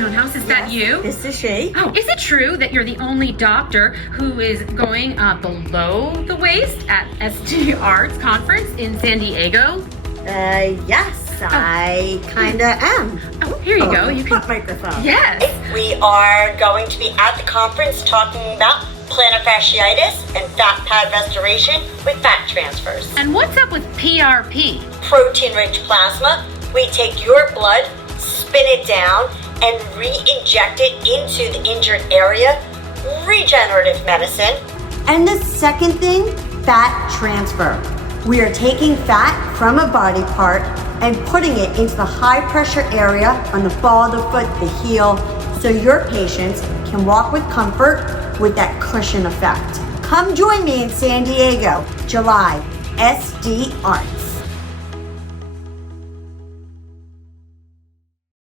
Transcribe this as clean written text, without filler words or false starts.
Schoenhaus, is that you? This is she. Oh, is it true that you're the only doctor who is going below the waist at SDARTs conference in San Diego? Yes, I kinda am. Oh, here you go. You can. Microphone. Yes. We are going to be at the conference talking about plantar fasciitis and fat pad restoration with fat transfers. And what's up with PRP? Protein-rich plasma. We take your blood, spin it down, and re-inject it into the injured area. Regenerative medicine. And the second thing, fat transfer. We are taking fat from a body part and putting it into the high pressure area on the ball of the foot, the heel, so your patients can walk with comfort with that cushion effect. Come join me in San Diego, July, SDARTs.